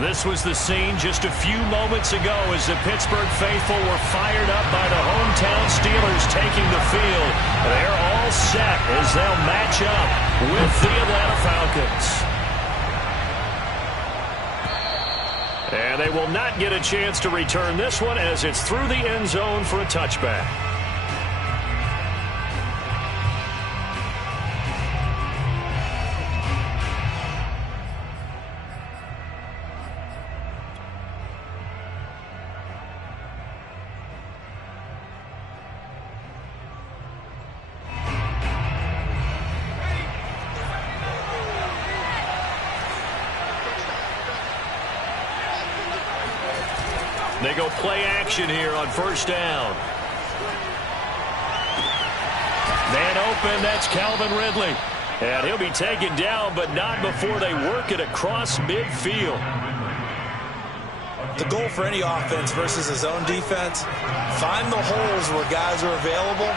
This was the scene just a few moments ago as the Pittsburgh faithful were fired up by the hometown Steelers taking the field. They're all set as they'll match up with the Atlanta Falcons. And they will not get a chance to return this one as it's through the end zone for a touchback. They go play action here on first down. Man open, that's Calvin Ridley. And he'll be taken down, but not before they work it across midfield. The goal for any offense versus a zone defense, find the holes where guys are available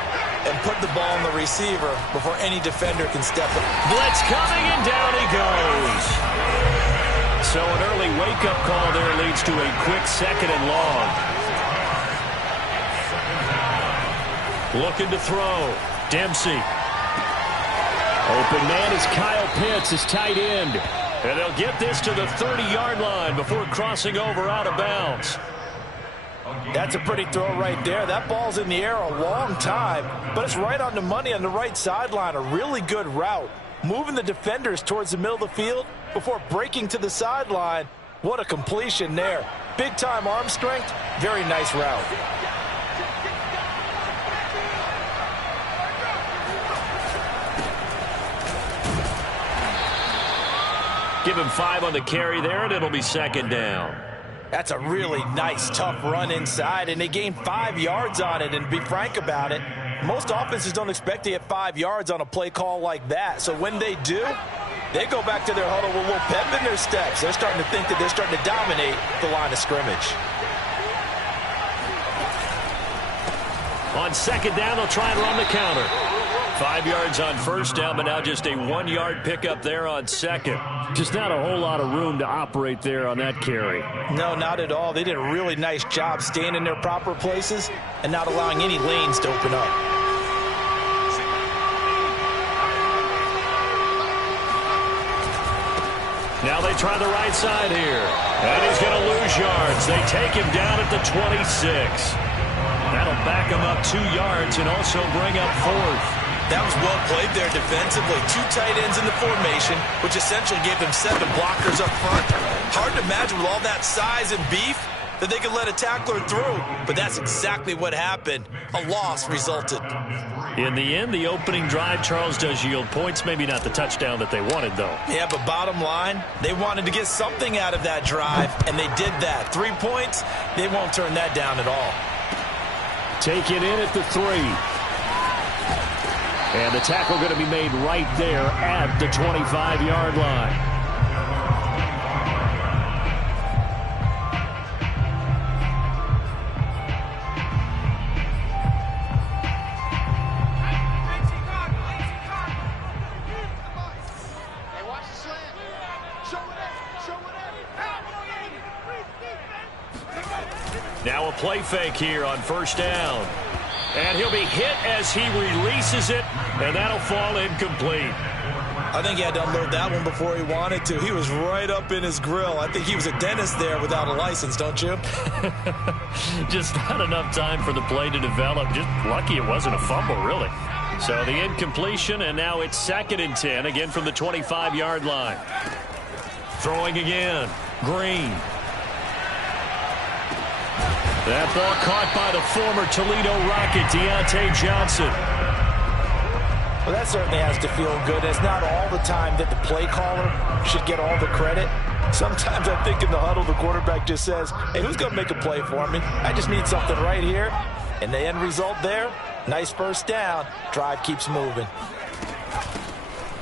and put the ball on the receiver before any defender can step in. Blitz coming, and down he goes. So an early wake-up call there leads to a quick second and long. Looking to throw. Dempsey. Open man is Kyle Pitts, his tight end. And they'll get this to the 30-yard line before crossing over out of bounds. That's a pretty throw right there. That ball's in the air a long time, but it's right on the money on the right sideline. A really good route. Moving the defenders towards the middle of the field before breaking to the sideline. What a completion there. Big-time arm strength. Very nice route. Give him 5 on the carry there, and it'll be second down. That's a really nice, tough run inside, and they gained 5 yards on it. And to be frank about it, most offenses don't expect to get 5 yards on a play call like that. So when they do, they go back to their huddle with a little pep in their steps. They're starting to think that they're starting to dominate the line of scrimmage. On second down, they'll try and run the counter. 5 yards on first down, but now just a 1-yard pickup there on second. Just not a whole lot of room to operate there on that carry. No, not at all. They did a really nice job staying in their proper places and not allowing any lanes to open up. Now they try the right side here. And he's going to lose yards. They take him down at the 26. That'll back him up 2 yards and also bring up 4th. That was well played there defensively. 2 tight ends in the formation, which essentially gave them 7 blockers up front. Hard to imagine with all that size and beef that they could let a tackler through, but that's exactly what happened. A loss resulted. In the end, the opening drive, Charles, does yield points. Maybe not the touchdown that they wanted, though. Yeah, but bottom line, they wanted to get something out of that drive, and they did that. 3 points, they won't turn that down at all. Take it in at the 3. And the tackle going to be made right there at the 25-yard line. Now a play fake here on first down. And he'll be hit as he releases it, and that'll fall incomplete. I think he had to unload that one before he wanted to. He was right up in his grill. I think he was a dentist there without a license, don't you? Just not enough time for the play to develop. Just lucky it wasn't a fumble, really. So the incompletion, and now it's 2nd and 10, again from the 25-yard line. Throwing again. Green. That ball caught by the former Toledo Rocket, Deontay Johnson. Well, that certainly has to feel good. It's not all the time that the play caller should get all the credit. Sometimes I think in the huddle, the quarterback just says, hey, who's going to make a play for me? I just need something right here. And the end result there, nice first down. Drive keeps moving.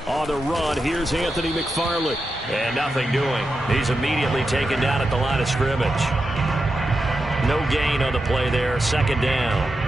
On the run, here's Anthony McFarland. And nothing doing. He's immediately taken down at the line of scrimmage. No gain on the play there. 2nd down.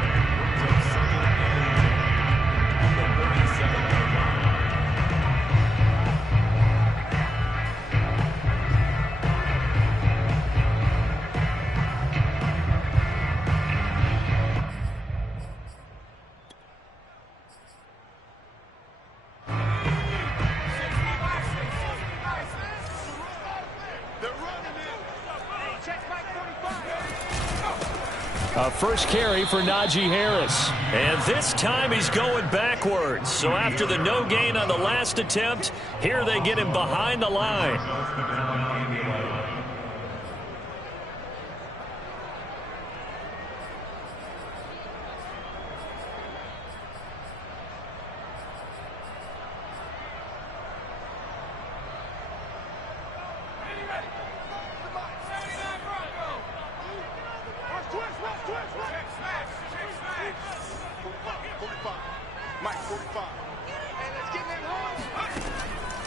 A first carry for Najee Harris. And this time he's going backwards. So after the no gain on the last attempt, here they get him behind the line.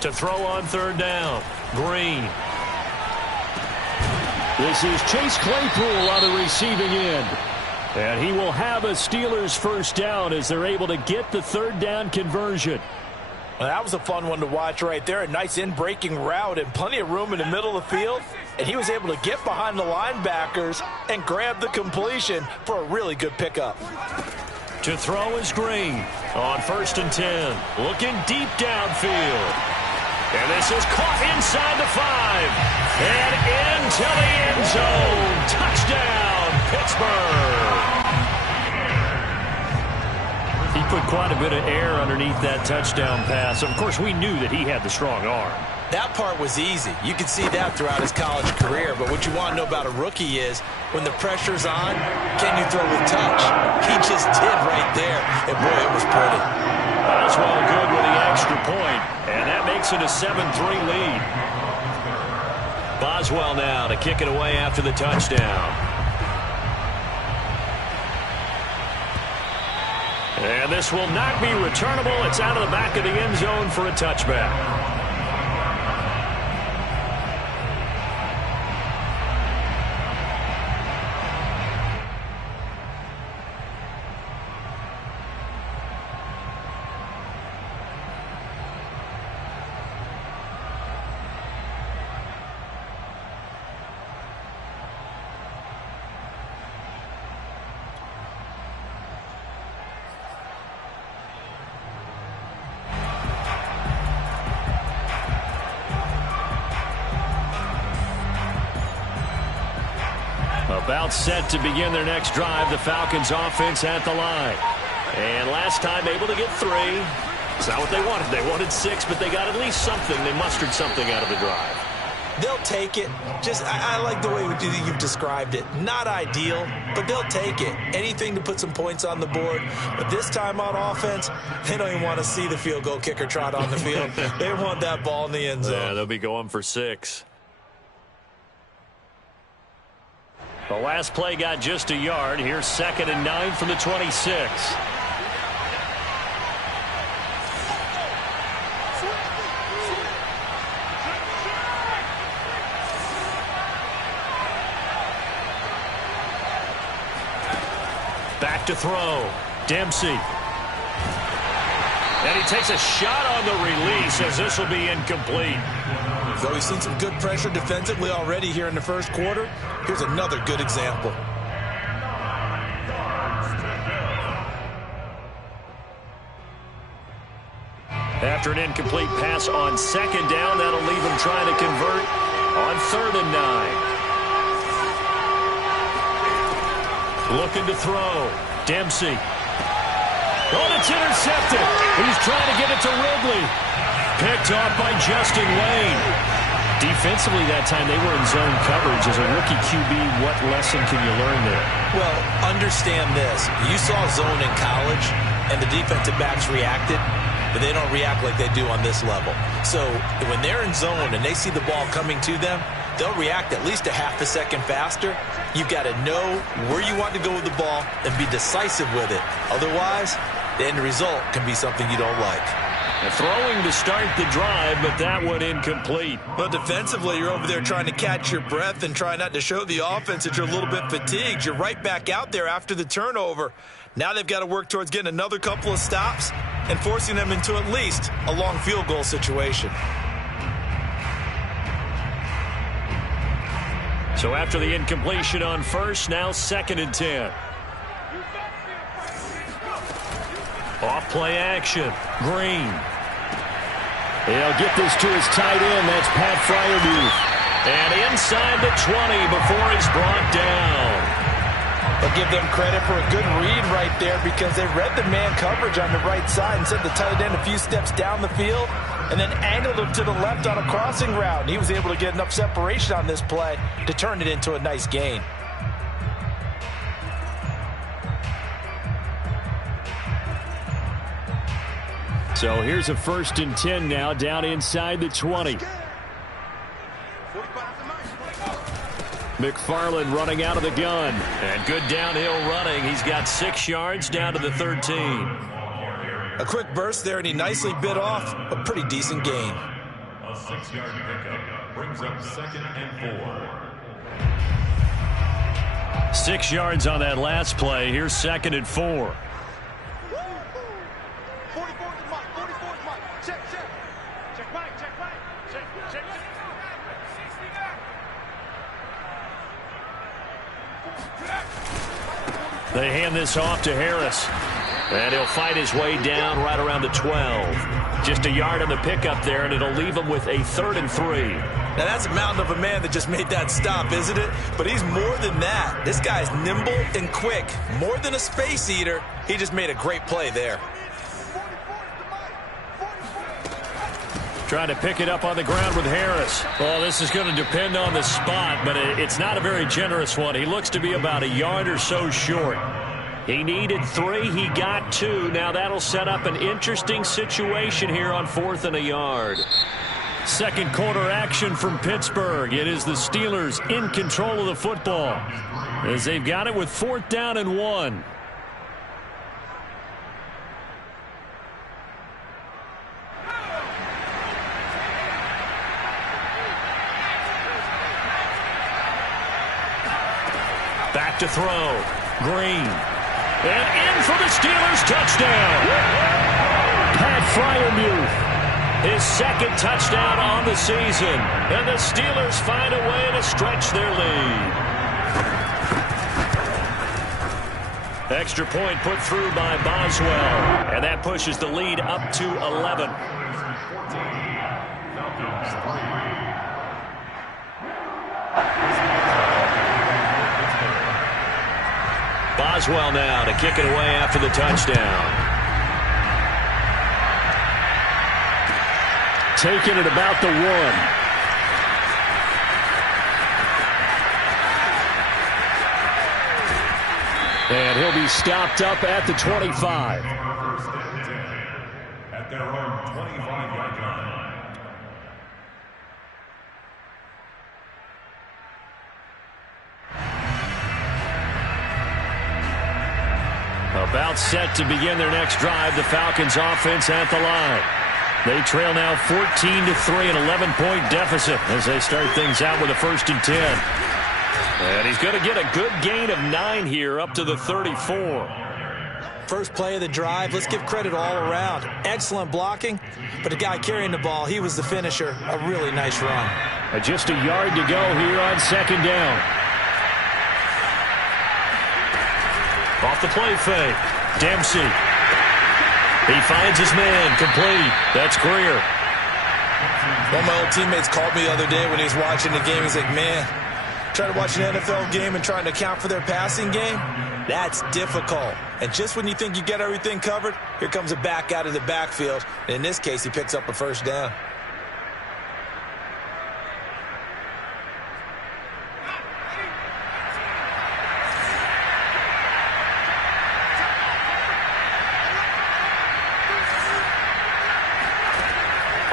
To throw on third down, Green. This is Chase Claypool on the receiving end. And he will have a Steelers first down as they're able to get the third down conversion. Well, that was a fun one to watch right there. A nice in-breaking route and plenty of room in the middle of the field. And he was able to get behind the linebackers and grab the completion for a really good pickup. To throw is Green on 1st and 10. Looking deep downfield. And this is caught inside the 5. And into the end zone. Touchdown, Pittsburgh. He put quite a bit of air underneath that touchdown pass. Of course, we knew that he had the strong arm. That part was easy. You could see that throughout his college career. But what you want to know about a rookie is when the pressure's on, can you throw with touch? He just did right there. And, boy, it was pretty. Boswell good with the extra point, and that makes it a 7-3 lead. Boswell now to kick it away after the touchdown. And this will not be returnable. It's out of the back of the end zone for a touchback. About set to begin their next drive. The Falcons offense at the line. And last time able to get 3. It's not what they wanted. They wanted 6, but they got at least something. They mustered something out of the drive. They'll take it. I like the way you've described it. Not ideal, but they'll take it. Anything to put some points on the board. But this time on offense, they don't even want to see the field goal kicker trot on the field. They want that ball in the end zone. Yeah, they'll be going for 6. The last play got just a yard. Here's 2nd and 9 from the 26. Back to throw. Dempsey. And he takes a shot on the release as this will be incomplete. So we've seen some good pressure defensively already here in the first quarter. Here's another good example. After an incomplete pass on 2nd down, that'll leave him trying to convert on 3rd and 9. Looking to throw. Dempsey. Oh, it's intercepted. He's trying to get it to Ridley. Picked off by Justin Wayne. Defensively that time, they were in zone coverage. As a rookie QB, what lesson can you learn there? Well, understand this. You saw zone in college, and the defensive backs reacted, but they don't react like they do on this level. So when they're in zone and they see the ball coming to them, they'll react at least a half a second faster. You've got to know where you want to go with the ball and be decisive with it. Otherwise, the end result can be something you don't like. Throwing to start the drive, but that one incomplete. But defensively, you're over there trying to catch your breath and try not to show the offense that you're a little bit fatigued. You're right back out there after the turnover. Now they've got to work towards getting another couple of stops and forcing them into at least a long field goal situation. So after the incompletion on 1st, now 2nd and 10. Off play action. Green. He'll get this to his tight end. That's Pat Fryermuth. And inside the 20 before he's brought down. I'll give them credit for a good read right there because they read the man coverage on the right side and sent the tight end a few steps down the field and then angled him to the left on a crossing route. And he was able to get enough separation on this play to turn it into a nice gain. So here's a 1st and 10 now, down inside the 20. McFarland running out of the gun. And good downhill running. He's got 6 yards down to the 13. A quick burst there, and he nicely bit off a pretty decent gain. A 6-yard pickup brings up 2nd and 4. 6 yards on that last play. Here's 2nd and 4. They hand this off to Harris. And he'll fight his way down right around the 12. Just a yard on the pickup there, and it'll leave him with a 3rd and 3. Now, that's a mountain of a man that just made that stop, isn't it? But he's more than that. This guy's nimble and quick. More than a space eater. He just made a great play there. Trying to pick it up on the ground with Harris. Well, this is going to depend on the spot, but it's not a very generous one. He looks to be about a yard or so short. He needed 3. He got 2. Now that'll set up an interesting situation here on 4th and a yard. Second quarter action from Pittsburgh. It is the Steelers in control of the football as they've got it with 4th down and 1. Back to throw. Green. And in for the Steelers touchdown. Pat Freiermuth. His 2nd touchdown on the season. And the Steelers find a way to stretch their lead. Extra point put through by Boswell. And that pushes the lead up to 11. Boswell now to kick it away after the touchdown. Taking it about the 1. And he'll be stopped up at the 25. At their own 25-yard line. About set to begin their next drive. The Falcons offense at the line. They trail now 14-3, an 11-point deficit as they start things out with a 1st and 10. And he's going to get a good gain of 9 here up to the 34. First play of the drive, let's give credit all around. Excellent blocking, but the guy carrying the ball, he was the finisher. A really nice run. Just a yard to go here on 2nd down. Off the play fake. Dempsey. He finds his man. Complete. That's Greer. One of my old teammates called me the other day when he was watching the game. He's like, man, trying to watch an NFL game and trying to account for their passing game, that's difficult. And just when you think you get everything covered, here comes a back out of the backfield. And in this case, he picks up a 1st down.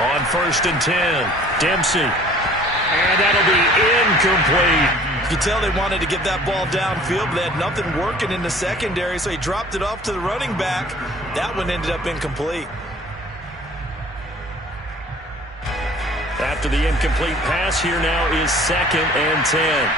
On 1st and 10, Dempsey. And that'll be incomplete. You can tell they wanted to get that ball downfield, but they had nothing working in the secondary, so he dropped it off to the running back. That one ended up incomplete. After the incomplete pass, here now is 2nd and 10.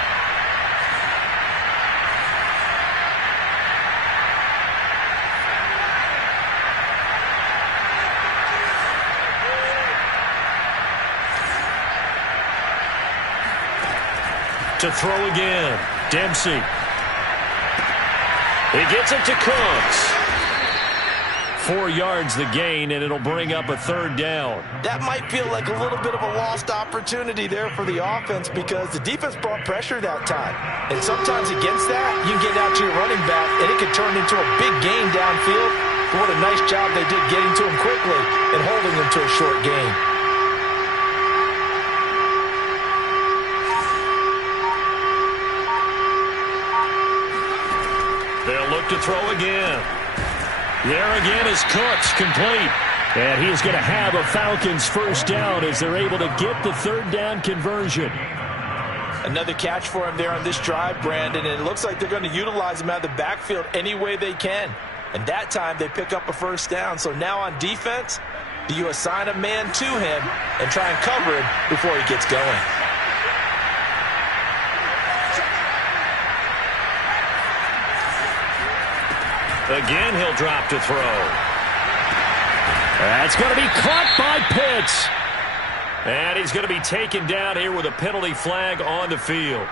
To throw again. Dempsey. He gets it to Cooks. 4 yards the gain, and it'll bring up a 3rd down. That might feel like a little bit of a lost opportunity there for the offense because the defense brought pressure that time. And sometimes against that, you can get out to your running back, and it could turn into a big gain downfield. But what a nice job they did getting to him quickly and holding him to a short gain. They'll look to throw again. There again is Cooks, complete. And he is going to have a Falcons 1st down as they're able to get the 3rd down conversion. Another catch for him there on this drive, Brandon, and it looks like they're going to utilize him out of the backfield any way they can. And that time they pick up a 1st down. So now on defense, do you assign a man to him and try and cover him before he gets going? Again, he'll drop to throw. That's going to be caught by Pitts. And he's going to be taken down here with a penalty flag on the field.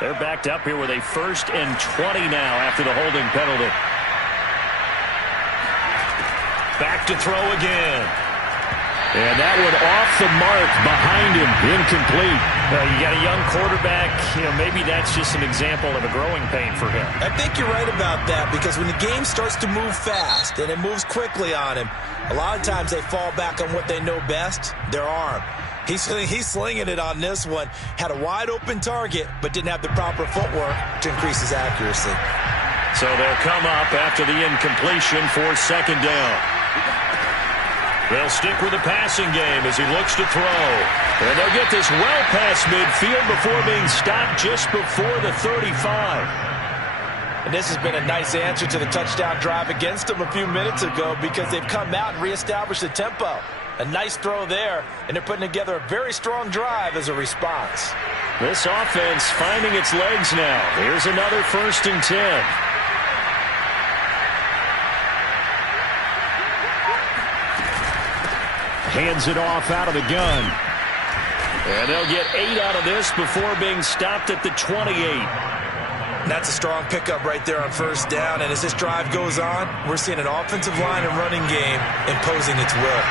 They're backed up here with a 1st and 20 now after the holding penalty. Back to throw again. And that one off the mark behind him. Incomplete. You got a young quarterback. Maybe that's just an example of a growing pain for him. I think you're right about that because when the game starts to move fast and it moves quickly on him, a lot of times they fall back on what they know best, their arm. He's slinging it on this one. Had a wide-open target, but didn't have the proper footwork to increase his accuracy. So they'll come up after the incompletion for 2nd down. They'll stick with the passing game as he looks to throw. And they'll get this well past midfield before being stopped just before the 35. And this has been a nice answer to the touchdown drive against them a few minutes ago because they've come out and reestablished the tempo. A nice throw there, and they're putting together a very strong drive as a response. This offense finding its legs now. Here's another 1st and 10. Hands it off out of the gun. And they'll get 8 out of this before being stopped at the 28. That's a strong pickup right there on 1st down, and as this drive goes on, we're seeing an offensive line and running game imposing its will.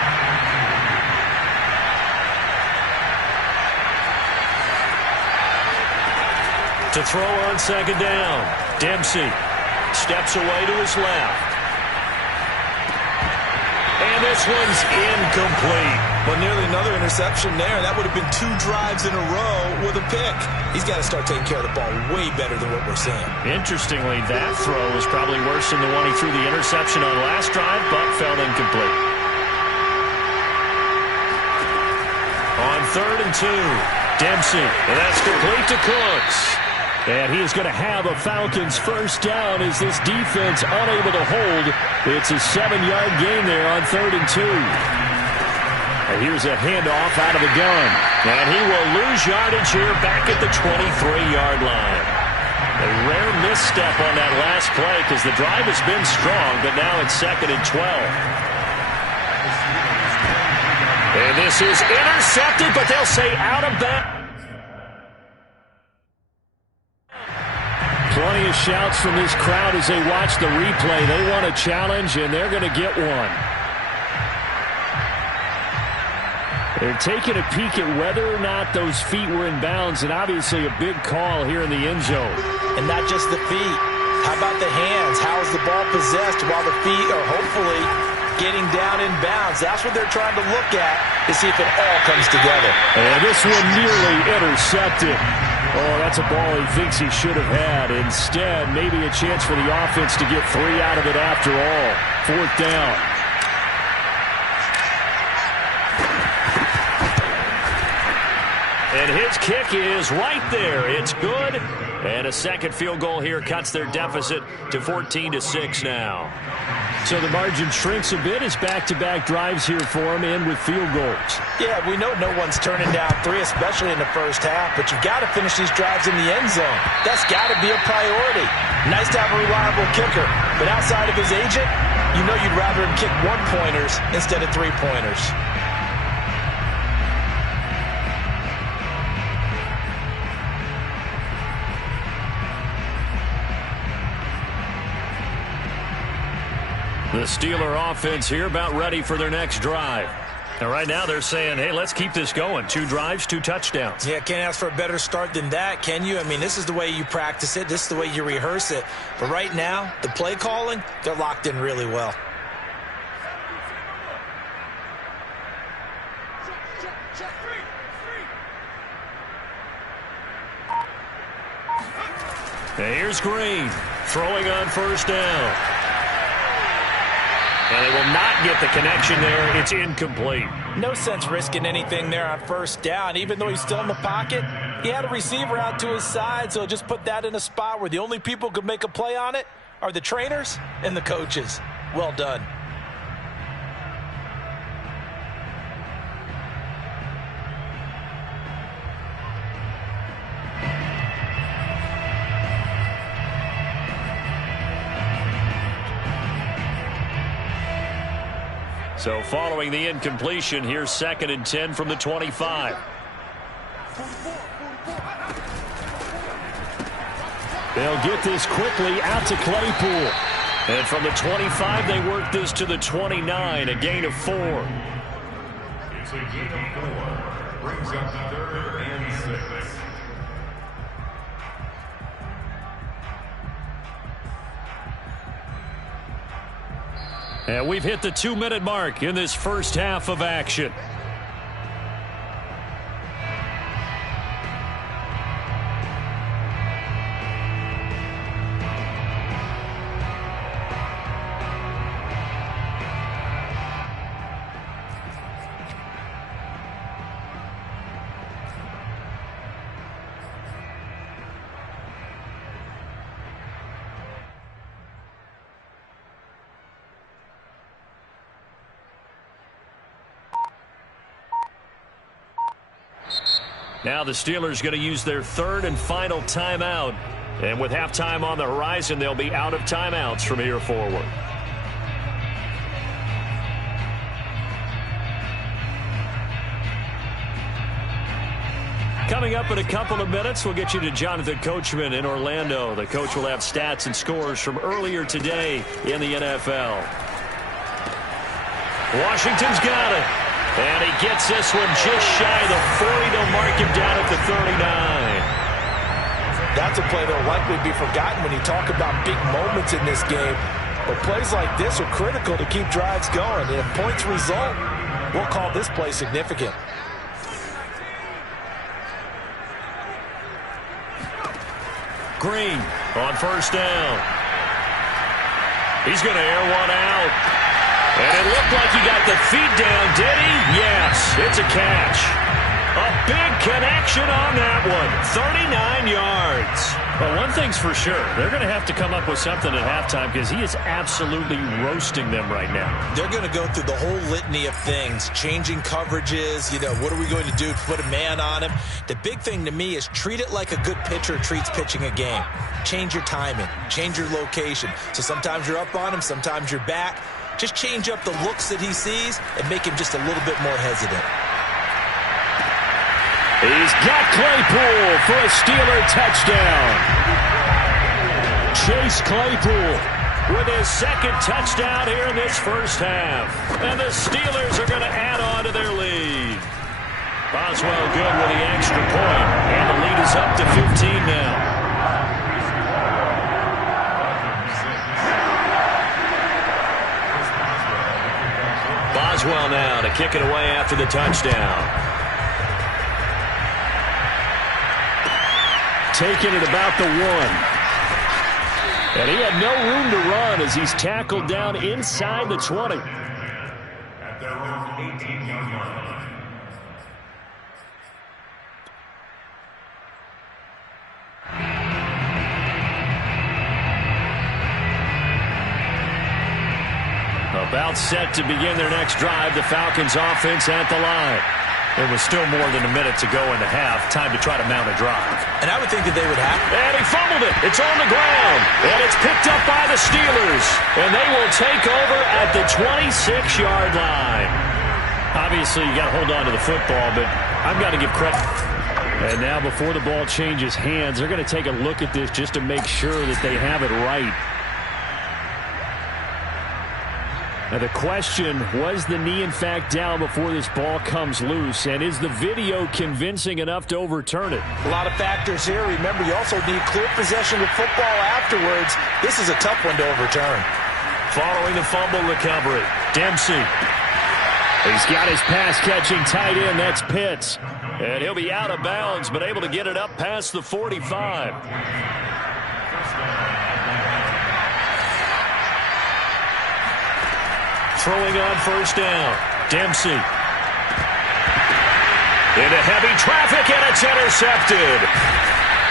To throw on 2nd down. Dempsey steps away to his left. And this one's incomplete. Well, nearly another interception there. That would have been 2 drives in a row with a pick. He's got to start taking care of the ball way better than what we're seeing. Interestingly, that throw was probably worse than the one he threw the interception on last drive, but fell incomplete. On 3rd and 2, Dempsey. And that's complete to Cooks. And he is going to have a Falcons 1st down as this defense unable to hold. It's a 7-yard gain there on 3rd and 2. And here's a handoff out of the gun. And he will lose yardage here back at the 23-yard line. A rare misstep on that last play because the drive has been strong, but now it's 2nd and 12. And this is intercepted, but they'll say out of bounds. Plenty of shouts from this crowd as they watch the replay. They want a challenge, and they're going to get one. They're taking a peek at whether or not those feet were in bounds, and obviously a big call here in the end zone. And not just the feet. How about the hands? How is the ball possessed while the feet are hopefully getting down in bounds? That's what they're trying to look at to see if it all comes together. And this one nearly intercepted. Oh, that's a ball he thinks he should have had. Instead, maybe a chance for the offense to get 3 out of it after all. 4th down. And his kick is right there. It's good. And a second field goal here cuts their deficit to 14-6 now. So the margin shrinks a bit as back-to-back drives here for him and with field goals. Yeah, we know no one's turning down 3, especially in the first half, but you've got to finish these drives in the end zone. That's got to be a priority. Nice to have a reliable kicker, but outside of his agent, you know you'd rather him kick 1-pointers instead of 3-pointers. The Steeler offense here about ready for their next drive. And right now they're saying, hey, let's keep this going. 2 drives, 2 touchdowns. Yeah, can't ask for a better start than that, can you? I mean, this is the way you practice it. This is the way you rehearse it. But right now, the play calling, they're locked in really well. And here's Green throwing on first down. And they will not get the connection there. It's incomplete. No sense risking anything there on first down. Even though he's still in the pocket, he had a receiver out to his side, so just put that in a spot where the only people who could make a play on it are the trainers and the coaches. Well done. So following the incompletion, here's 2nd and 10 from the 25. They'll get this quickly out to Claypool. And from the 25, they work this to the 29, a gain of 4. It's a gain of 4. Brings up 3rd and 6. And we've hit the 2-minute mark in this first half of action. Now the Steelers going to use their 3rd and final timeout. And with halftime on the horizon, they'll be out of timeouts from here forward. Coming up in a couple of minutes, we'll get you to Jonathan Coachman in Orlando. The coach will have stats and scores from earlier today in the NFL. Washington's got it. And he gets this one just shy of the 40. They'll mark him down at the 39. That's a play that will likely be forgotten when you talk about big moments in this game. But plays like this are critical to keep drives going. And if points result, we'll call this play significant. Green on first down. He's going to air one out. And it looked like he got the feet down, did he? Yes, it's a catch. A big connection on that one. 39 yards. Well, one thing's for sure. They're going to have to come up with something at halftime because he is absolutely roasting them right now. They're going to go through the whole litany of things, changing coverages, what are we going to do to put a man on him? The big thing to me is treat it like a good pitcher treats pitching a game. Change your timing, change your location. So sometimes you're up on him, sometimes you're back. Just change up the looks that he sees and make him just a little bit more hesitant. He's got Claypool for a Steeler touchdown. Chase Claypool with his 2nd touchdown here in this first half. And the Steelers are going to add on to their lead. Boswell good with the extra point. And the lead is up to 15 now. Boswell now to kick it away after the touchdown. Taking it about the 1. And he had no room to run as he's tackled down inside the 20. At their own 18-yard line. About set to begin their next drive. The Falcons offense at the line. There was still more than a minute to go in the half. Time to try to mount a drive. And I would think that they would have. And he fumbled it. It's on the ground. And it's picked up by the Steelers. And they will take over at the 26-yard line. Obviously, you got to hold on to the football, but I've got to give credit. And now before the ball changes hands, they're going to take a look at this just to make sure that they have it right. Now the question, was the knee in fact down before this ball comes loose? And is the video convincing enough to overturn it? A lot of factors here. Remember, you also need clear possession of football afterwards. This is a tough one to overturn. Following the fumble recovery, Dempsey. He's got his pass-catching tight end. That's Pitts. And he'll be out of bounds, but able to get it up past the 45. Throwing on first down. Dempsey. Into heavy traffic, and it's intercepted.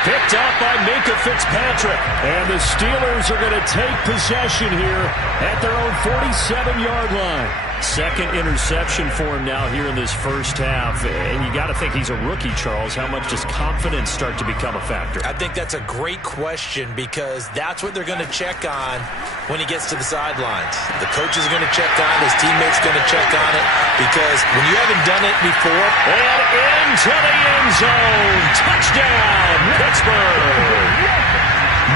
Picked up by Minkah Fitzpatrick. And the Steelers are going to take possession here at their own 47-yard line. Second interception for him now here in this first half. And you got to think he's a rookie, Charles. How much does confidence start to become a factor? I think that's a great question because that's what they're going to check on when he gets to the sidelines. The coach is going to check on it. His teammates going to check on it because when you haven't done it before. And into the end zone. Touchdown, Pittsburgh.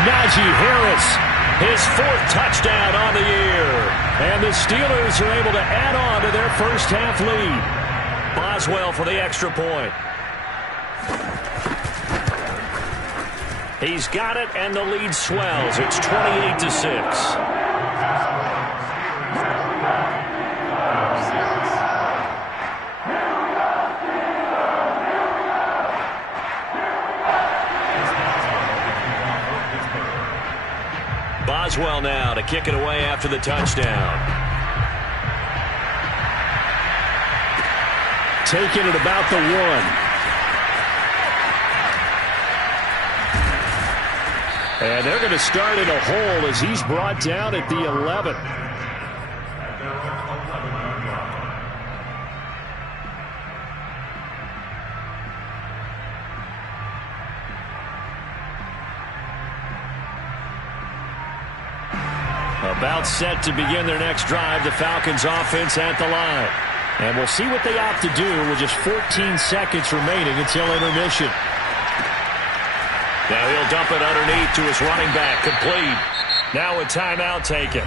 Najee Harris, his fourth touchdown on the year. And the Steelers are able to add on to their first half lead. Boswell for the extra point. He's got it, and the lead swells. It's 28-6. Boswell now to kick it away after the touchdown. Taking it about the 1. And they're going to start in a hole as he's brought down at the 11. About set to begin their next drive. The Falcons offense at the line. And we'll see what they opt to do with just 14 seconds remaining until intermission. Now he'll dump it underneath to his running back. Complete. Now a timeout taken.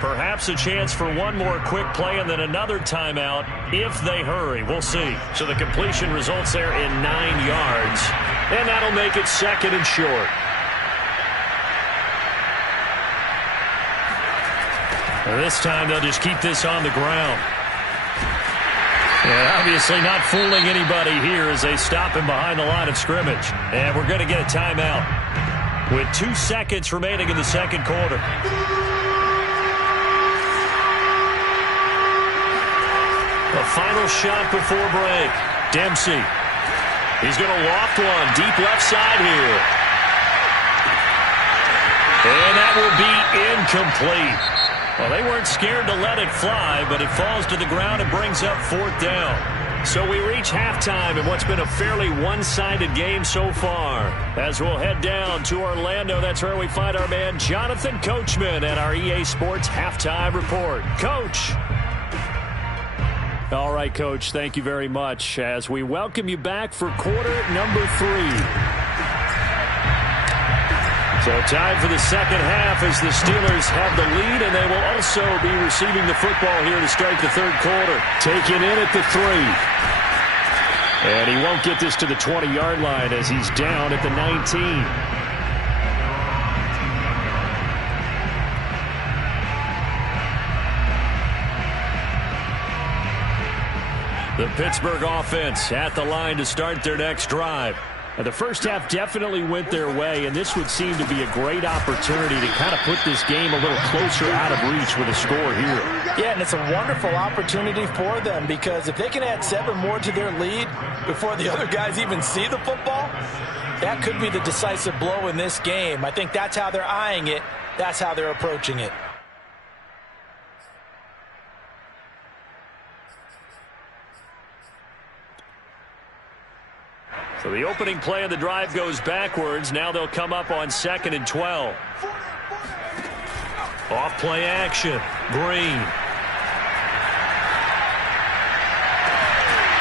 Perhaps a chance for one more quick play and then another timeout if they hurry. We'll see. So the completion results there in 9 yards. And that'll make it second and short. This time they'll just keep this on the ground. And obviously not fooling anybody here as they stop him behind the line of scrimmage. And we're going to get a timeout with 2 seconds remaining in the second quarter. A final shot before break. Dempsey. He's going to loft one deep left side here. And that will be incomplete. Well, they weren't scared to let it fly, but it falls to the ground and brings up 4th down. So we reach halftime in what's been a fairly one-sided game so far. As we'll head down to Orlando, that's where we find our man Jonathan Coachman at our EA Sports Halftime Report. Coach. All right, Coach, thank you very much as we welcome you back for quarter number 3. So time for the second half as the Steelers have the lead, and they will also be receiving the football here to start the third quarter. Taken in at the 3. And he won't get this to the 20-yard line as he's down at the 19. The Pittsburgh offense at the line to start their next drive. And the first half definitely went their way, and this would seem to be a great opportunity to kind of put this game a little closer out of reach with a score here. Yeah, and it's a wonderful opportunity for them because if they can add 7 more to their lead before the other guys even see the football, that could be the decisive blow in this game. I think that's how they're eyeing it. That's how they're approaching it. So the opening play of the drive goes backwards. Now they'll come up on 2nd and 12. Off play action. Green.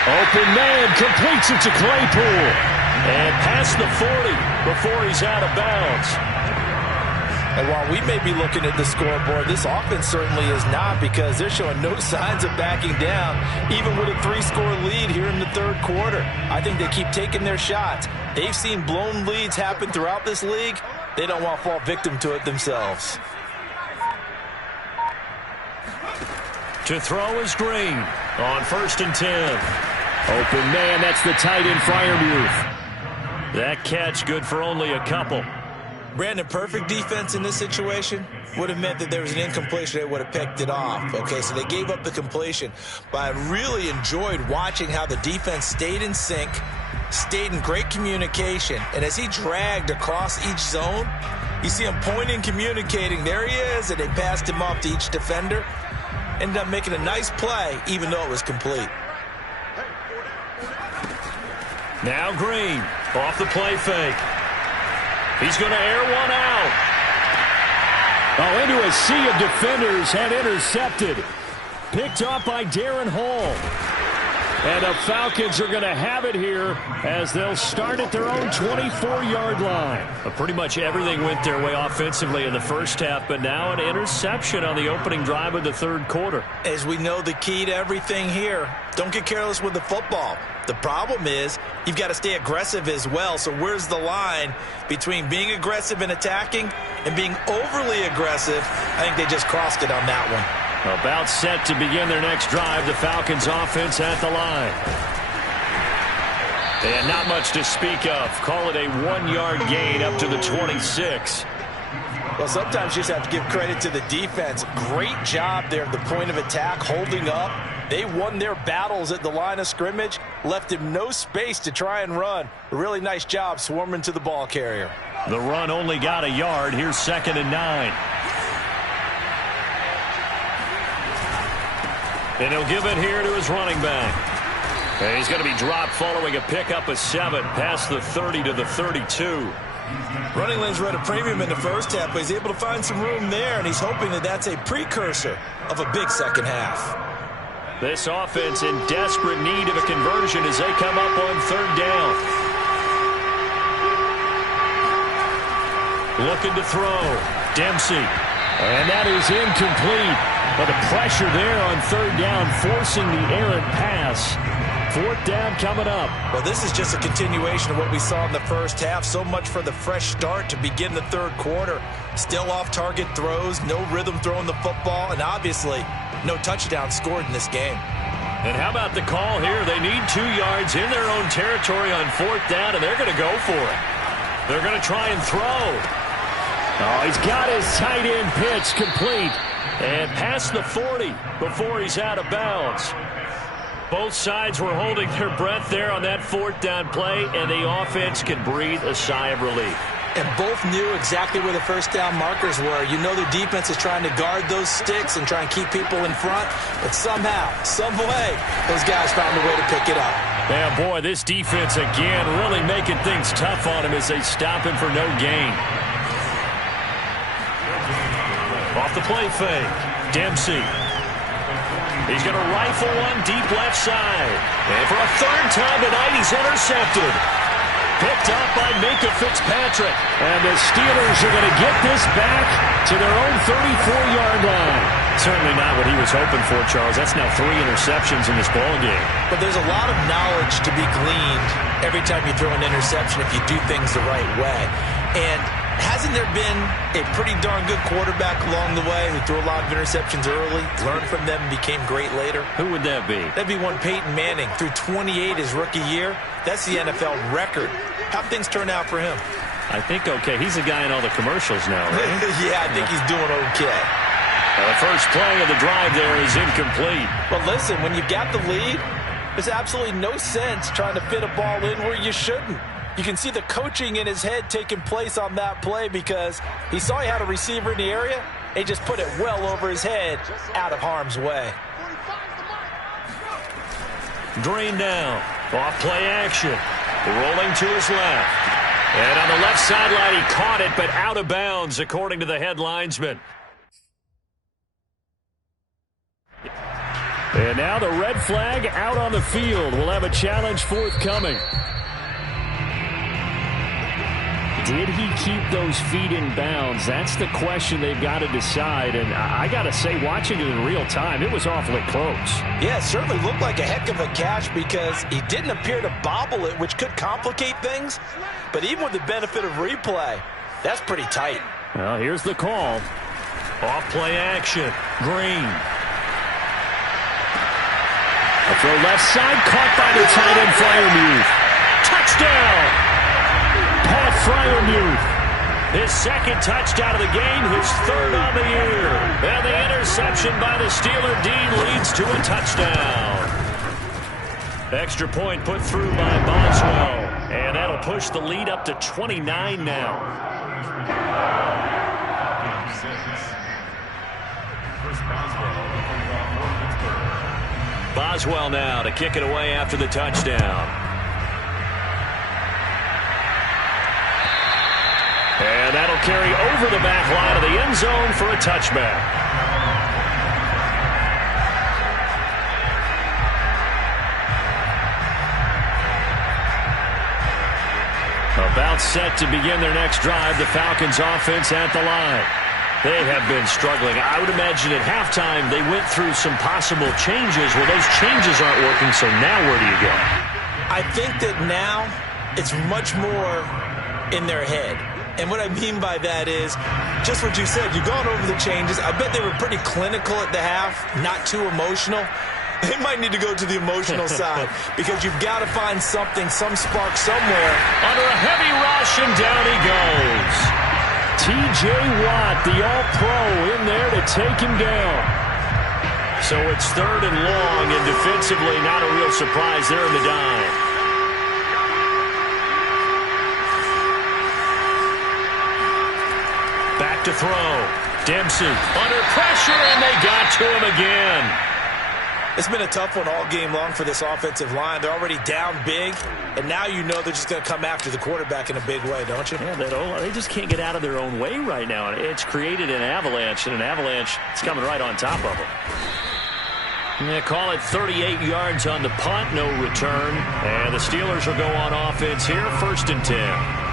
Open man completes it to Claypool. And past the 40 before he's out of bounds. And while we may be looking at the scoreboard, this offense certainly is not, because they're showing no signs of backing down, even with a 3-score lead here in the third quarter. I think they keep taking their shots. They've seen blown leads happen throughout this league. They don't want to fall victim to it themselves. To throw is Green on 1st and 10. Open man, that's the tight end Freiermuth. That catch good for only a couple. Brandon, perfect defense in this situation would have meant that there was an incompletion. They would have picked it off. Okay, so they gave up the completion. But I really enjoyed watching how the defense stayed in sync, stayed in great communication. And as he dragged across each zone, you see him pointing, communicating. There he is, and they passed him off to each defender. Ended up making a nice play, even though it was complete. Now Green, off the play fake. He's going to air one out. Oh, into a sea of defenders and intercepted. Picked up by Darren Hall. And the Falcons are going to have it here as they'll start at their own 24-yard line. Pretty much everything went their way offensively in the first half, but now an interception on the opening drive of the third quarter. As we know, the key to everything here, don't get careless with the football. The problem is you've got to stay aggressive as well. So where's the line between being aggressive and attacking and being overly aggressive? I think they just crossed it on that one. About set to begin their next drive, the Falcons offense at the line. And not much to speak of. Call it a 1-yard gain up to the 26. Well, sometimes you just have to give credit to the defense. Great job there at the point of attack, holding up. They won their battles at the line of scrimmage, left him no space to try and run. A really nice job swarming to the ball carrier. The run only got a yard. Here's 2nd and 9. And he'll give it here to his running back. And he's going to be dropped following a pickup of 7 past the 30 to the 32. Running lanes were at a premium in the first half, but he's able to find some room there, and he's hoping that that's a precursor of a big second half. This offense in desperate need of a conversion as they come up on 3rd down. Looking to throw. Dempsey. And that is incomplete. But the pressure there on 3rd down, forcing the errant pass. 4th down coming up. Well, this is just a continuation of what we saw in the first half. So much for the fresh start to begin the third quarter. Still off-target throws, no rhythm throwing the football, and obviously no touchdown scored in this game. And how about the call here? They need 2 yards in their own territory on 4th down, and they're going to go for it. They're going to try and throw. Oh, he's got his tight end pitch complete. And past the 40 before he's out of bounds. Both sides were holding their breath there on that 4th down play, and the offense can breathe a sigh of relief. And both knew exactly where the first down markers were. You know the defense is trying to guard those sticks and try and keep people in front. But somehow, some way, those guys found a way to pick it up. Yeah, boy, this defense again really making things tough on him as they stop him for no gain. Off the play fake. Dempsey. He's going to rifle one deep left side. And for a 3rd time tonight, he's intercepted. Picked up by Minka Fitzpatrick. And the Steelers are going to get this back to their own 34-yard line. Certainly not what he was hoping for, Charles. That's now 3 interceptions in this ballgame. But there's a lot of knowledge to be gleaned every time you throw an interception if you do things the right way. And hasn't there been a pretty darn good quarterback along the way who threw a lot of interceptions early, learned from them, and became great later? Who would that be? That'd be one Peyton Manning. Threw 28 his rookie year. That's the NFL record. How'd things turn out for him? I think okay. He's a guy in all the commercials now, right? Yeah, I think he's doing okay. The first play of the drive there is incomplete. Well, listen, when you've got the lead, there's absolutely no sense trying to fit a ball in where you shouldn't. You can see the coaching in his head taking place on that play because he saw he had a receiver in the area and he just put it well over his head out of harm's way. Green down. Off play action. Rolling to his left. And on the left sideline, he caught it, but out of bounds, according to the head linesman. And now the red flag out on the field. We'll have a challenge forthcoming. Did he keep those feet in bounds? That's the question they've got to decide. And I got to say, watching it in real time, it was awfully close. Yeah, it certainly looked like a heck of a catch because he didn't appear to bobble it, which could complicate things. But even with the benefit of replay, that's pretty tight. Well, here's the call. Off play action. Green. A throw left side, caught by the tight end Freiermuth. Touchdown! Pat Freiermuth. His second touchdown of the game, his third on the year. And the interception by the Steeler Dean leads to a touchdown. Extra point put through by Boswell. And that'll push the lead up to 29 now. Boswell now to kick it away after the touchdown. And that'll carry over the back line of the end zone for a touchback. About set to begin their next drive, the Falcons offense at the line. They have been struggling. I would imagine at halftime they went through some possible changes. Well, those changes aren't working, so now where do you go? I think that now it's much more in their head. And what I mean by that is just what you said. You've gone over the changes. I bet they were pretty clinical at the half, not too emotional. They might need to go to the emotional side because you've got to find something, some spark somewhere. Under a heavy rush, and down he goes. T.J. Watt, the All-Pro, in there to take him down. So it's third and long, and defensively not a real surprise there in the dime. Back to throw. Dempsey under pressure, and they got to him again. It's been a tough one all game long for this offensive line. They're already down big, and now you know they're just going to come after the quarterback in a big way, don't you? Yeah, they just can't get out of their own way right now. It's created an avalanche, and an avalanche is coming right on top of them. They call it 38 yards on the punt, no return. And the Steelers will go on offense here, 1st and 10.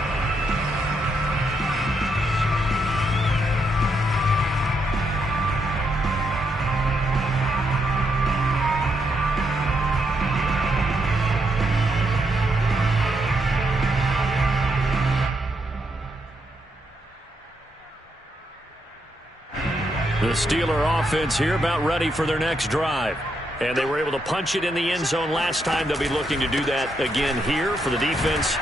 The Steeler offense here about ready for their next drive. And they were able to punch it in the end zone last time. They'll be looking to do that again here for the defense.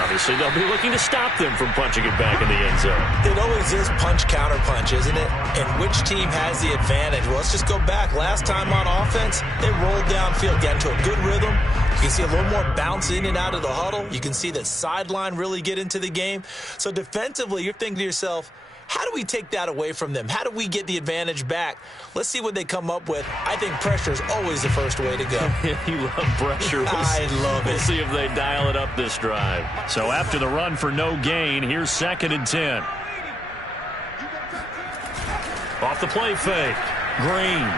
Obviously, they'll be looking to stop them from punching it back in the end zone. It always is punch-counter-punch, isn't it? And which team has the advantage? Well, let's just go back. Last time on offense, they rolled downfield, got into a good rhythm. You can see a little more bounce in and out of the huddle. You can see the sideline really get into the game. So defensively, you're thinking to yourself, how do we take that away from them? How do we get the advantage back? Let's see what they come up with. I think pressure is always the first way to go. You love pressure. I love it. We'll see if they dial it up this drive. So after the run for no gain, here's 2nd and 10. Off the play fake. Green.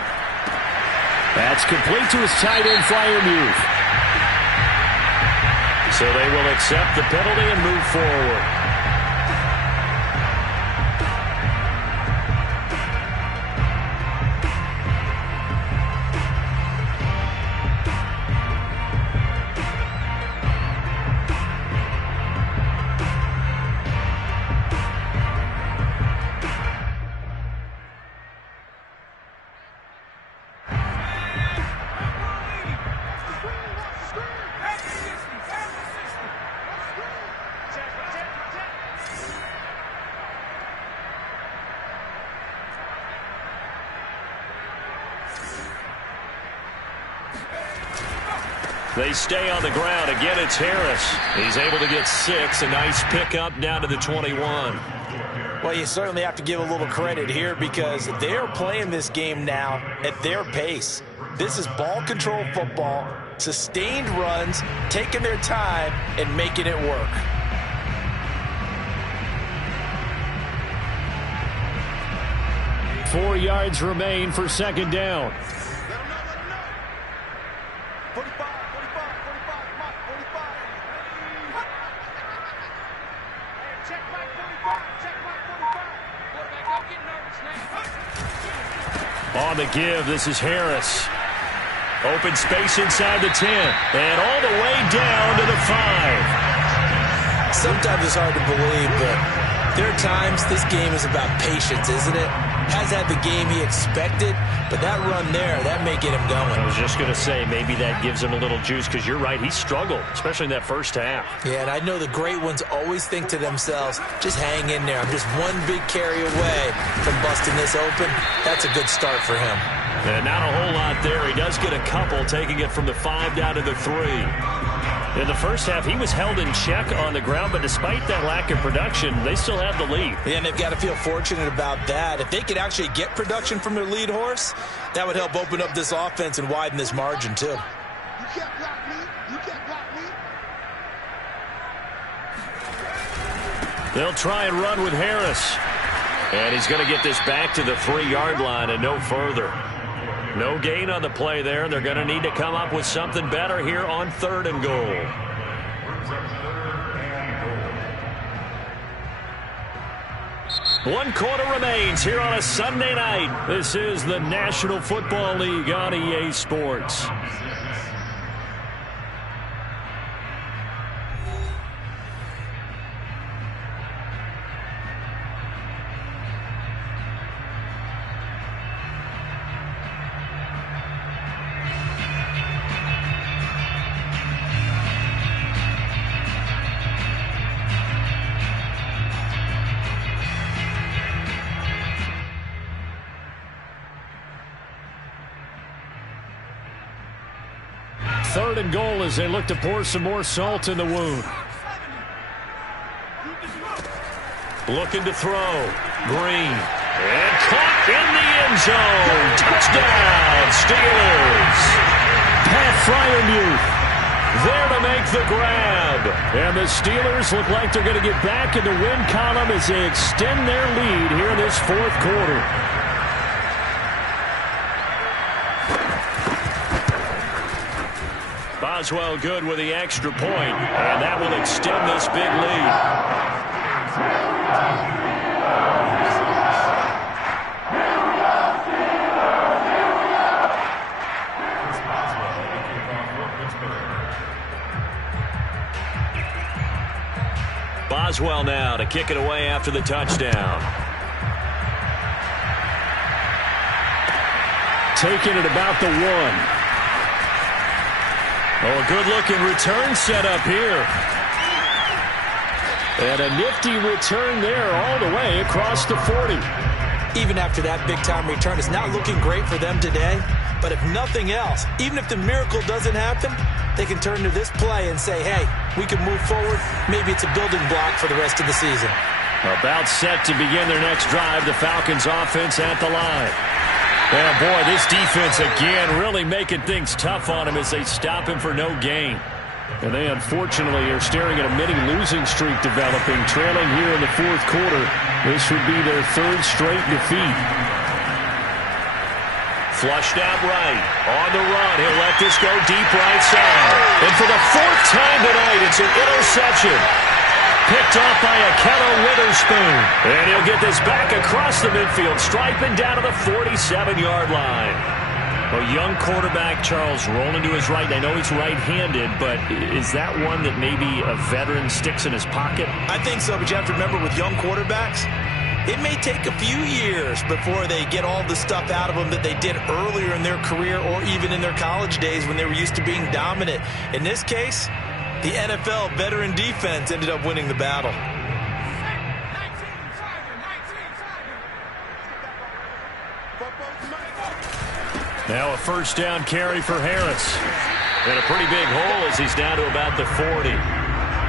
That's complete to his tight end, Freiermuth. So they will accept the penalty and move forward. They stay on the ground. Again, it's Harris. He's able to get 6. A nice pickup down to the 21. Well, you certainly have to give a little credit here because they're playing this game now at their pace. This is ball control football. sustained runs, taking their time, and making it work. Four yards remain for second down. On the give, this is Harris. Open space inside the 10. And all the way down to the 5. Sometimes it's hard to believe, but there are times this game is about patience, isn't it? Has had the game he expected, but that run there, that may get him going. I was just going to say, maybe that gives him a little juice, because you're right, he struggled, especially in that first half. Yeah, and I know the great ones always think to themselves, just hang in there. I'm just one big carry away from busting this open. That's a good start for him. And not a whole lot there. He does get a couple, taking it from the 5 down to the 3. In the first half, he was held in check on the ground, but despite that lack of production, they still have the lead. Yeah, and they've got to feel fortunate about that. If they could actually get production from their lead horse, that would help open up this offense and widen this margin, too. You can't block me. You can't block me. They'll try and run with Harris. And he's going to get this back to the 3-yard line and no further. No gain on the play there. They're going to need to come up with something better here on 3rd and goal. One quarter remains here on a Sunday night. This is the National Football League on EA Sports. Third and goal as they look to pour some more salt in the wound. Looking to throw. Green. And caught in the end zone. Touchdown, Steelers. Pat Fryermuth there to make the grab. And the Steelers look like they're going to get back in the win column as they extend their lead here in this 4th quarter. Boswell good with the extra point, and that will extend this big lead. Boswell now to kick it away after the touchdown. Taking it about the 1. Oh, a good-looking return set up here. And a nifty return there all the way across the 40. Even after that big-time return, it's not looking great for them today. But if nothing else, even if the miracle doesn't happen, they can turn to this play and say, hey, we can move forward. Maybe it's a building block for the rest of the season. About set to begin their next drive, the Falcons offense at the line. Oh, boy, this defense again really making things tough on him as they stop him for no gain. And they unfortunately are staring at a mini losing streak developing, trailing here in the 4th quarter. This would be their 3rd straight defeat. Flushed out right. On the run. He'll let this go deep right side. And for the 4th time tonight, it's an interception. Picked off by Akello Witherspoon. And he'll get this back across the midfield stripe and down to the 47-yard line. A young quarterback, Charles, rolling to his right. I know he's right-handed, but is that one that maybe a veteran sticks in his pocket? I think so, but you have to remember with young quarterbacks, it may take a few years before they get all the stuff out of them that they did earlier in their career or even in their college days when they were used to being dominant. In this case, the NFL veteran defense ended up winning the battle. Now a first down carry for Harris. And a pretty big hole as he's down to about the 40.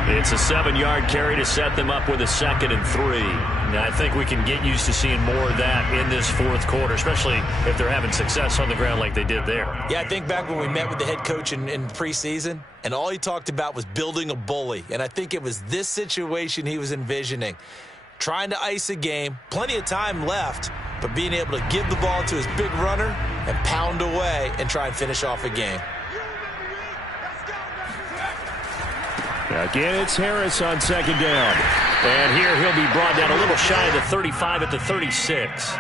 It's a 7-yard carry to set them up with a 2nd and 3. Now, I think we can get used to seeing more of that in this fourth quarter, especially if they're having success on the ground like they did there. Yeah, I think back when we met with the head coach in preseason, and all he talked about was building a bully. And I think it was this situation he was envisioning. Trying to ice a game, plenty of time left, but being able to give the ball to his big runner and pound away and try and finish off a game. Again, it's Harris on 2nd down. And here he'll be brought down a little shy of the 35 at the 36.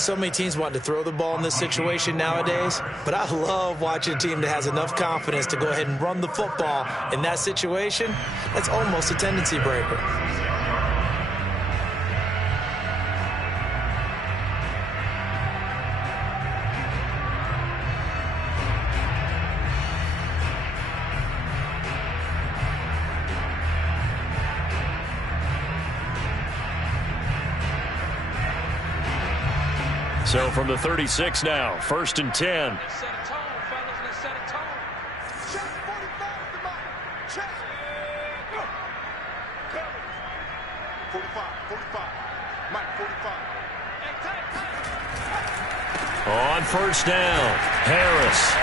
So many teams want to throw the ball in this situation nowadays, but I love watching a team that has enough confidence to go ahead and run the football in that situation. That's almost a tendency breaker. So from the 36 now, 1st and 10. Let's set a tone, fellas. Let's set a tone. Check 45 to Mike. Check. Go. Cover. 45. Mike, 45. On 1st down, Harris.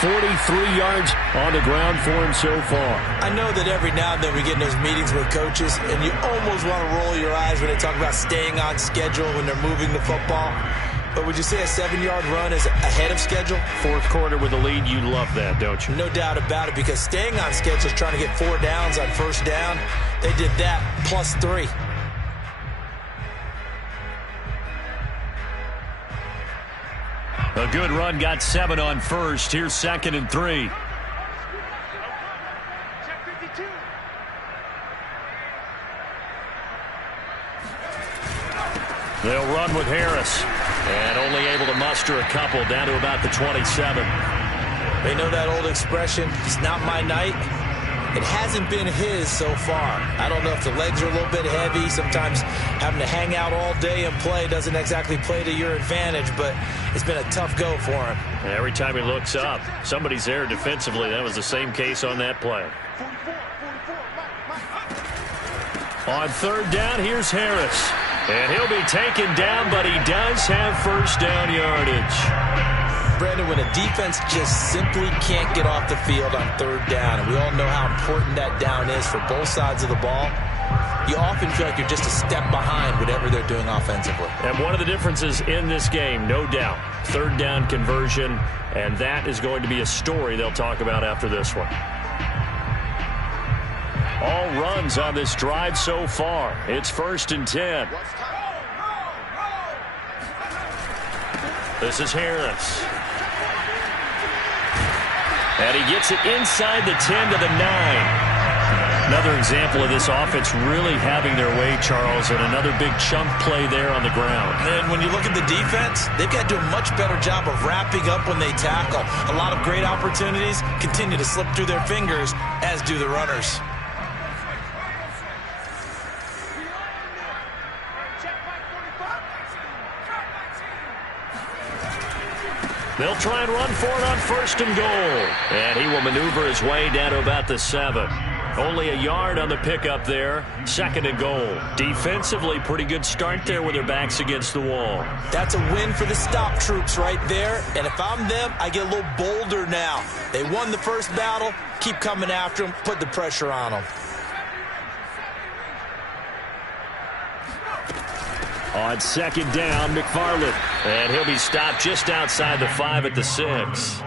43 yards on the ground for him so far. I know that every now and then we get in those meetings with coaches, and you almost want to roll your eyes when they talk about staying on schedule when they're moving the football. But would you say a 7-yard run is ahead of schedule? Fourth quarter with a lead, you love that, don't you? No doubt about it, because staying on schedule is trying to get 4 downs on 1st down. They did that plus 3. A good run, got 7 on 1st. Here's 2nd and 3. Check 52. They'll run with Harris. And only able to muster a couple down to about the 27. They know that old expression, it's not my night. It hasn't been his so far. I don't know if the legs are a little bit heavy. Sometimes having to hang out all day and play doesn't exactly play to your advantage, but it's been a tough go for him. Every time he looks up, somebody's there defensively. That was the same case on that play. 44. Mike. On 3rd down, here's Harris. And he'll be taken down, but he does have 1st down yardage. Brandon, when a defense just simply can't get off the field on 3rd down, and we all know how important that down is for both sides of the ball, you often feel like you're just a step behind whatever they're doing offensively. And one of the differences in this game, no doubt, 3rd down conversion, and that is going to be a story they'll talk about after this one. All runs on this drive so far. It's 1st and 10. This is Harris. And he gets it inside the 10 to the 9. Another example of this offense really having their way, Charles, and another big chunk play there on the ground. And when you look at the defense, they've got to do a much better job of wrapping up when they tackle. A lot of great opportunities continue to slip through their fingers, as do the runners. They'll try and run for it on 1st and goal. And he will maneuver his way down to about the 7. Only a yard on the pickup there. 2nd and goal. Defensively, pretty good start there with their backs against the wall. That's a win for the stop troops right there. And if I'm them, I get a little bolder now. They won the first battle. Keep coming after them. Put the pressure on them. On 2nd down, McFarland. And he'll be stopped just outside the 5 at the 6.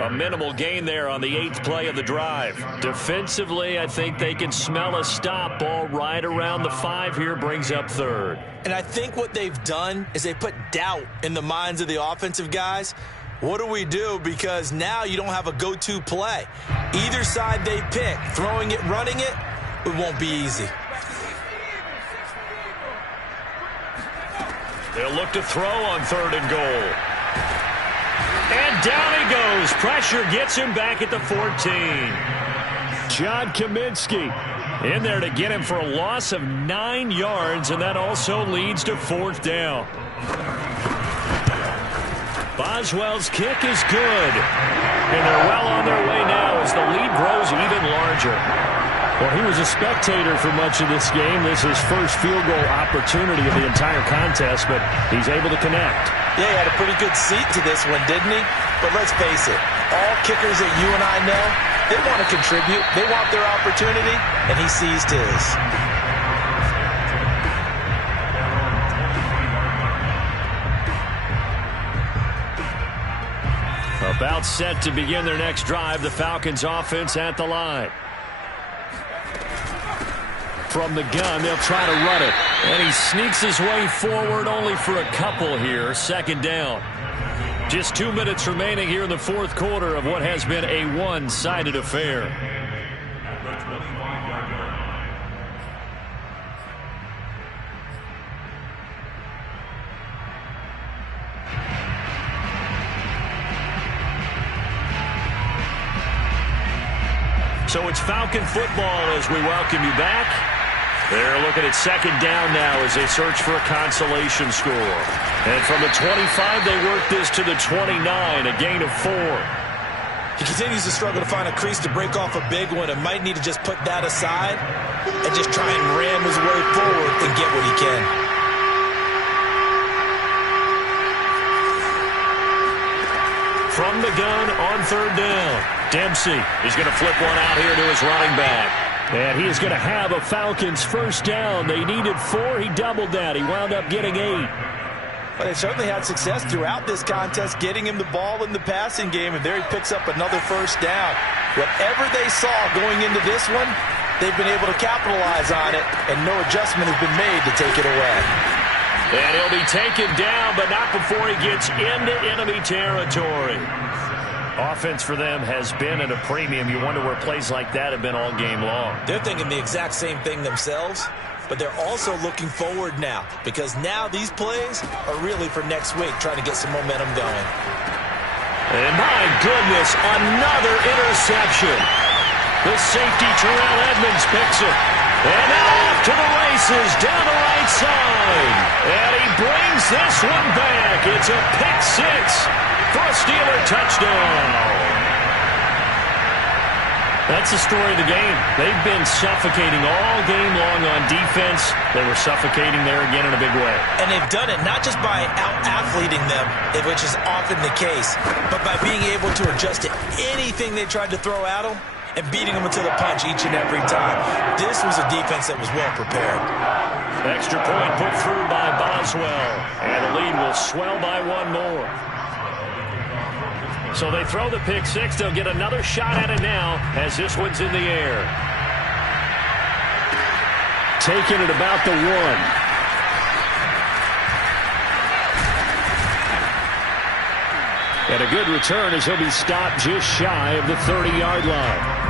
A minimal gain there on the 8th play of the drive. Defensively, I think they can smell a stop. Ball right around the 5 here, brings up 3rd. And I think what they've done is they put doubt in the minds of the offensive guys. What do we do? Because now you don't have a go-to play. Either side they pick, throwing it, running it, it won't be easy. They'll look to throw on 3rd and goal. And down he goes. Pressure gets him back at the 14. John Kaminsky in there to get him for a loss of 9 yards, and that also leads to 4th down. Boswell's kick is good. And they're well on their way now as the lead grows even larger. Well, he was a spectator for much of this game. This is his first field goal opportunity of the entire contest, but he's able to connect. Yeah, he had a pretty good seat to this one, didn't he? But let's face it, all kickers that you and I know, they want to contribute. They want their opportunity, and he seized his. About set to begin their next drive, the Falcons offense at the line. From the gun, they'll try to run it. And he sneaks his way forward only for a couple here. Second down. Just 2 minutes remaining here in the fourth quarter of what has been a one-sided affair. So it's Falcon football as we welcome you back. They're looking at second down now as they search for a consolation score. And from the 25, they work this to the 29, a gain of 4. He continues to struggle to find a crease to break off a big one and might need to just put that aside and just try and ram his way forward and get what he can. From the gun on third down, Dempsey is going to flip one out here to his running back. And he is going to have a Falcons first down. They needed 4. He doubled that. He wound up getting 8. But they certainly had success throughout this contest, getting him the ball in the passing game, and there he picks up another first down. Whatever they saw going into this one, they've been able to capitalize on it, and no adjustment has been made to take it away. And he'll be taken down, but not before he gets into enemy territory. Offense for them has been at a premium. You wonder where plays like that have been all game long. They're thinking the exact same thing themselves, but they're also looking forward now because now these plays are really for next week, trying to get some momentum going. And my goodness, another interception. The safety Terrell Edmonds picks it. And now off to the races down the right side. And he brings this one back. It's a pick 6. For a Steeler touchdown. That's the story of the game. They've been suffocating all game long on defense. They were suffocating there again in a big way. And they've done it not just by out-athleting them, which is often the case, but by being able to adjust to anything they tried to throw at them and beating them to the punch each and every time. This was a defense that was well prepared. Extra point put through by Boswell. And the lead will swell by 1 more. So they throw the pick 6. They'll get another shot at it now as this one's in the air. Taking it about the 1. And a good return as he'll be stopped just shy of the 30-yard line.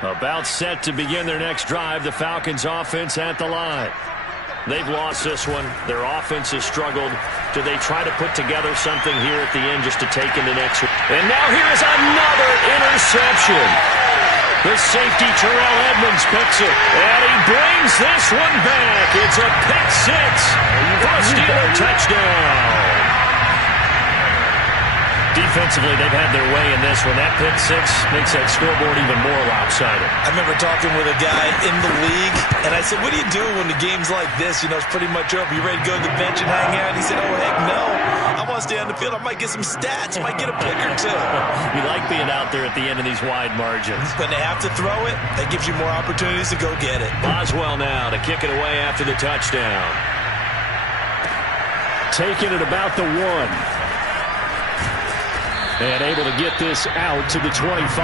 About set to begin their next drive, the Falcons offense at the line. They've lost this one. Their offense has struggled. Do they try to put together something here at the end just to take into next week? And now here's another interception. The safety Terrell Edmonds picks it. And he brings this one back. It's a pick 6 for a Steeler touchdown. Defensively, they've had their way in this one. That pick 6 makes that scoreboard even more lopsided. I remember talking with a guy in the league, and I said, what do you do when the game's like this? You know, it's pretty much over. You ready to go to the bench and hang out? And he said, oh, heck no. I want to stay on the field. I might get some stats. I might get a pick or 2. You like being out there at the end of these wide margins. When they have to throw it, that gives you more opportunities to go get it. Boswell now to kick it away after the touchdown. Taking it about the 1. And able to get this out to the 25.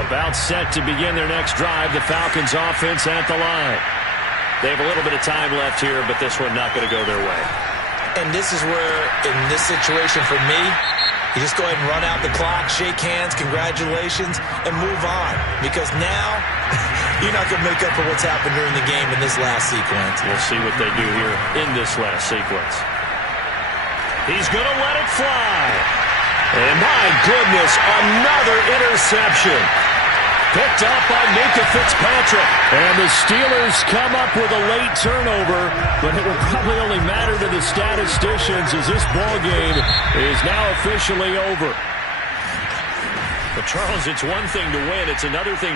About set to begin their next drive, the Falcons offense at the line. They have a little bit of time left here, but this one not going to go their way. And this is where, in this situation for me, You just go ahead and run out the clock, shake hands, congratulations, and move on. Because now, you're not going to make up for what's happened during the game in this last sequence. We'll see what they do here in this last sequence. He's going to let it fly. And my goodness, another interception. Picked up by Minka Fitzpatrick. And the Steelers come up with a late turnover, but it will probably only matter to the statisticians as this ball game is now officially over. But Charles, it's one thing to win. It's another thing